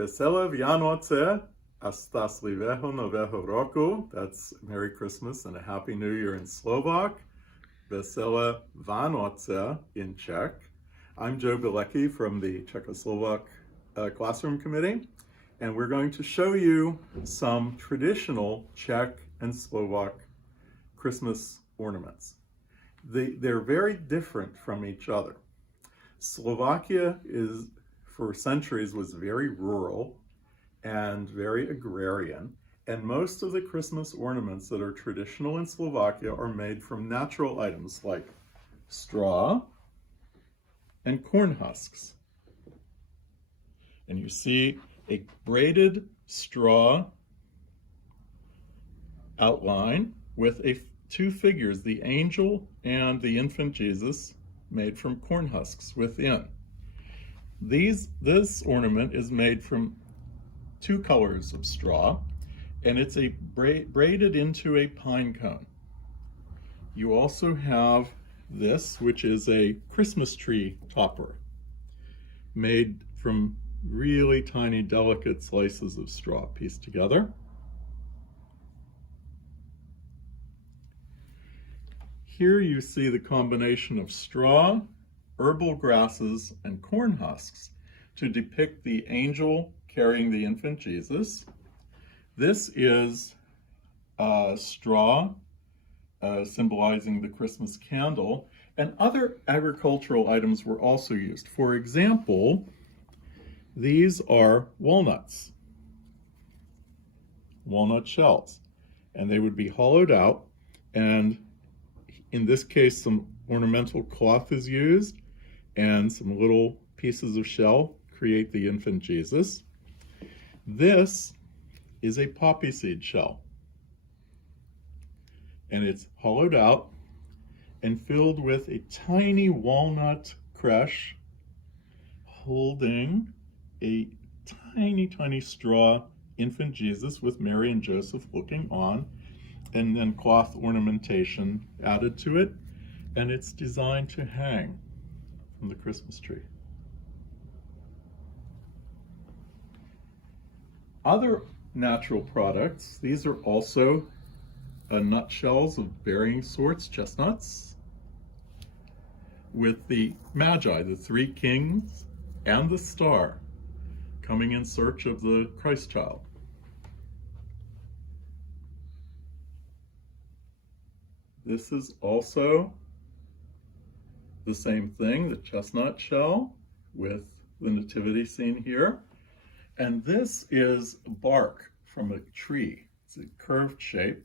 Vesele Vianoce a Šťastlivého Nového Roku. That's Merry Christmas and a Happy New Year in Slovak. Vesele Vánoce in Czech. I'm Joe Bielecki from the Czech and Slovak Classroom Committee, and we're going to show you some traditional Czech and Slovak Christmas ornaments. They're very different from each other. Slovakia for centuries was very rural and very agrarian, and most of the Christmas ornaments that are traditional in Slovakia are made from natural items like straw and corn husks. And you see a braided straw outline with two figures, the angel and the infant Jesus, made from corn husks within. This ornament is made from two colors of straw, and it's braided into a pine cone. You also have this, which is a Christmas tree topper, made from really tiny, delicate slices of straw pieced together. Here you see the combination of straw, herbal grasses, and corn husks to depict the angel carrying the infant Jesus. This is straw, symbolizing the Christmas candle, and other agricultural items were also used. For example, these are walnuts, walnut shells, and they would be hollowed out, and in this case some ornamental cloth is used, and some little pieces of shell create the infant Jesus. This is a poppy seed shell, and it's hollowed out and filled with a tiny walnut creche holding a tiny straw infant Jesus with Mary and Joseph looking on, and then cloth ornamentation added to it, and it's designed to hang from the Christmas tree. Other natural products, these are also nutshells of varying sorts, chestnuts, with the Magi, the three kings, and the star coming in search of the Christ child. This is also the same thing, the chestnut shell with the Nativity Scene here. And this is bark from a tree. It's a curved shape,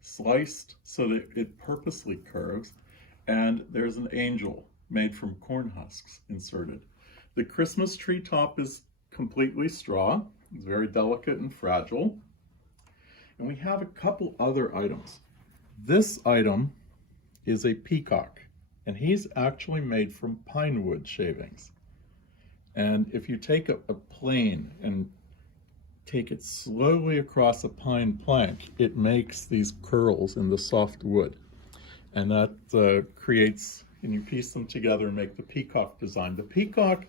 sliced so that it purposely curves, and there's an angel made from corn husks inserted. The Christmas tree top is completely straw. It's very delicate and fragile. And we have a couple other items. This item is a peacock, and he's actually made from pine wood shavings. And if you take a plane and take it slowly across a pine plank, it makes these curls in the soft wood. And that creates, and you piece them together and make the peacock design. The peacock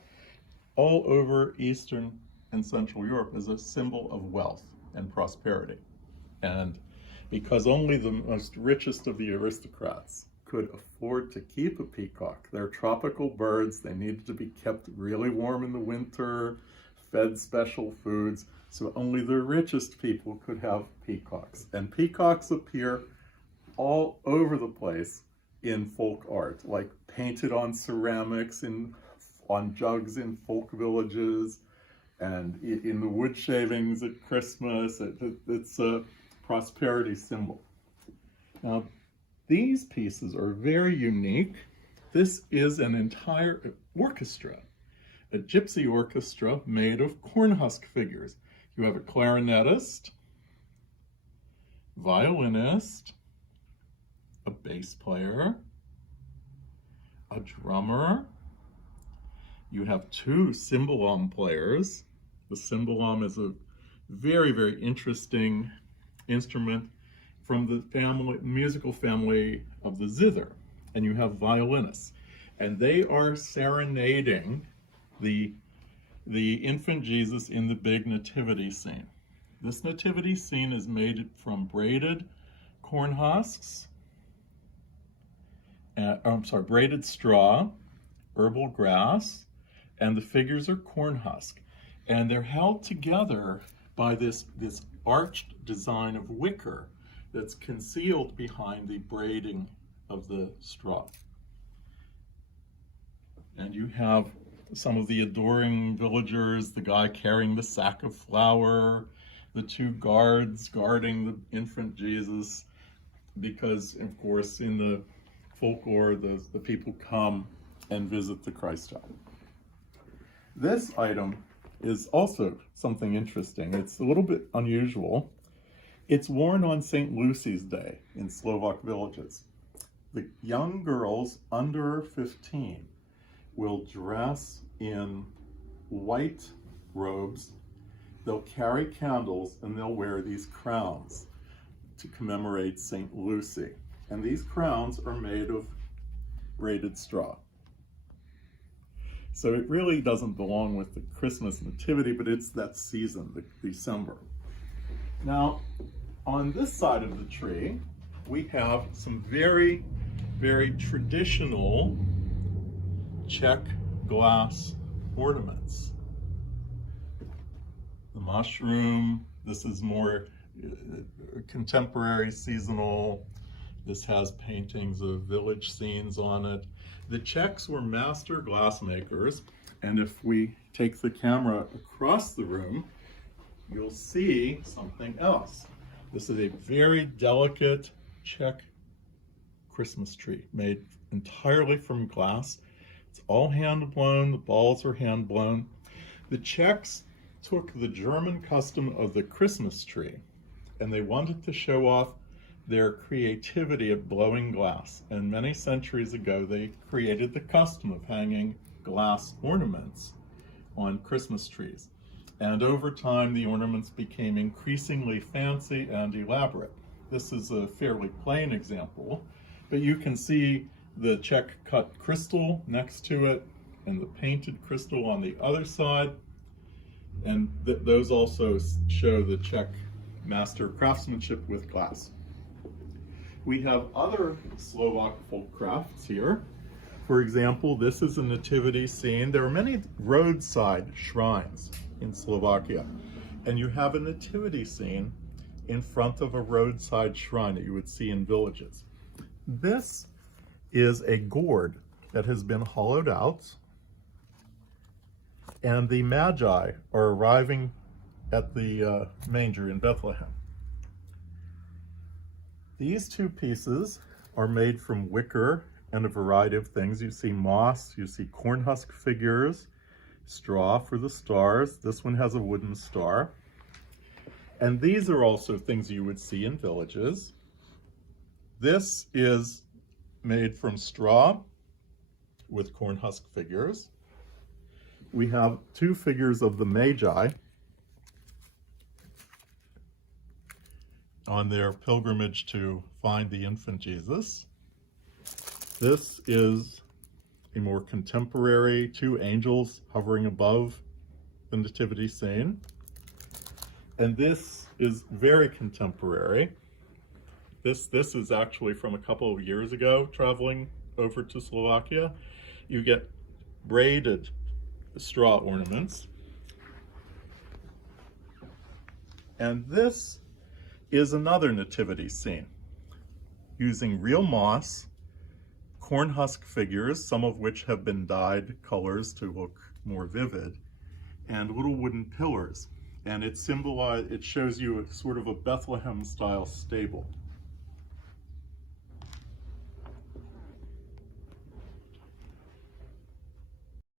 all over Eastern and Central Europe is a symbol of wealth and prosperity. And because only the most richest of the aristocrats could afford to keep a peacock. They're tropical birds. They needed to be kept really warm in the winter, fed special foods. So only the richest people could have peacocks. And peacocks appear all over the place in folk art, like painted on ceramics, on jugs in folk villages, and in the wood shavings at Christmas. It's a prosperity symbol. Now, these pieces are very unique. This is an entire orchestra, a gypsy orchestra made of corn husk figures. You have a clarinetist, violinist, a bass player, a drummer. You have two cymbalum players. The cymbalum is a very interesting instrument from the musical family of the zither. And you have violinists. And they are serenading the the infant Jesus in the big nativity scene. This nativity scene is made from braided corn husks, braided straw, herbal grass, and the figures are corn husk. And they're held together by this arched design of wicker that's concealed behind the braiding of the straw. And you have some of the adoring villagers, the guy carrying the sack of flour, the two guards guarding the infant Jesus, because of course in the folklore the people come and visit the Christ child. This item is also something interesting. It's a little bit unusual. It's worn on St. Lucy's Day in Slovak villages. The young girls under 15 will dress in white robes. They'll carry candles and they'll wear these crowns to commemorate St. Lucy. And these crowns are made of braided straw. So it really doesn't belong with the Christmas nativity, but it's that season, December. Now, on this side of the tree, we have some very, very traditional Czech glass ornaments. The mushroom, this is more contemporary, seasonal. This has paintings of village scenes on it. The Czechs were master glassmakers, and if we take the camera across the room, you'll see something else. This is a very delicate Czech Christmas tree made entirely from glass. It's all hand blown, the balls are hand blown. The Czechs took the German custom of the Christmas tree and they wanted to show off their creativity of blowing glass. And many centuries ago, they created the custom of hanging glass ornaments on Christmas trees. And over time, the ornaments became increasingly fancy and elaborate. This is a fairly plain example, but you can see the Czech cut crystal next to it and the painted crystal on the other side. And those also show the Czech master craftsmanship with glass. We have other Slovak folk crafts here. For example, this is a nativity scene. There are many roadside shrines in Slovakia, and you have a nativity scene in front of a roadside shrine that you would see in villages. This is a gourd that has been hollowed out, and the Magi are arriving at the manger in Bethlehem. These two pieces are made from wicker and a variety of things. You see moss, you see corn husk figures, straw for the stars. This one has a wooden star. And these are also things you would see in villages. This is made from straw with corn husk figures. We have two figures of the Magi on their pilgrimage to find the infant Jesus. This is a more contemporary, two angels hovering above the nativity scene. And this is very contemporary. This is actually from a couple of years ago, traveling over to Slovakia. You get braided straw ornaments. And this is another nativity scene using real moss, corn husk figures, some of which have been dyed colors to look more vivid, and little wooden pillars. And it shows you a sort of a Bethlehem style stable.